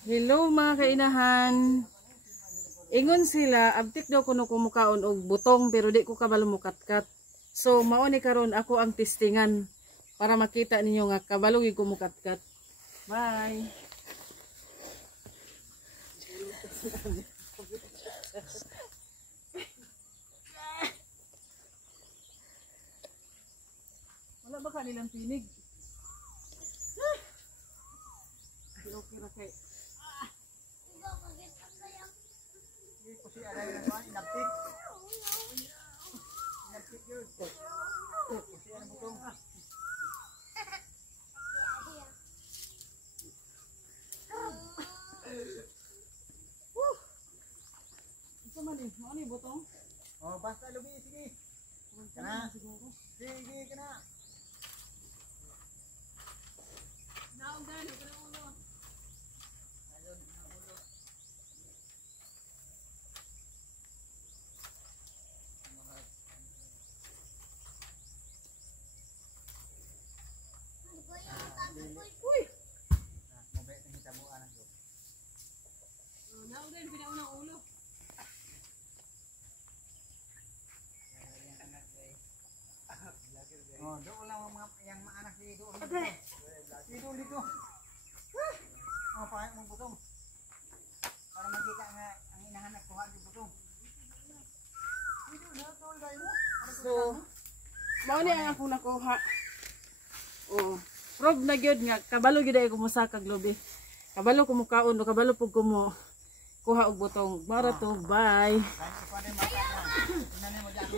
Hello mga kainahan. Ingon sila, abtik daw kuno kumukaon og butong pero di ko kabalo mukatkat. So mao ni karon ako ang testingan para makita ninyo nga kabalo gyud ko mukatkat. Bye. Wala ba kanilang tinig? Okay ra kay. Kasi ada yang kuan inaptik. Inaptik yun. Kasi ano butong. Ito man eh, ano ni butong? Oh, basta lubi sige. Kana. Sige kana. Naong gano ko ulo. Uy. Mabait ng hitabuan ko. Naong gano pinaunang ulo. Oh, doon lang ang mga yang maanak ni doon. Okay. Dito. Oh, pahay mong butong. Para makita nga ang hinahanap ko ang butong. Dito na tol dai mo. So, mao ni ang akong nakuha. Oh, prove na gyud nga kabalo gyud ay kumusa kag lubi. Kabalo ko mukaon o kabalo pug kumo kuha og butong. Mara to, bye. Kain ko pa rin mata na. Tingnan mo diyan.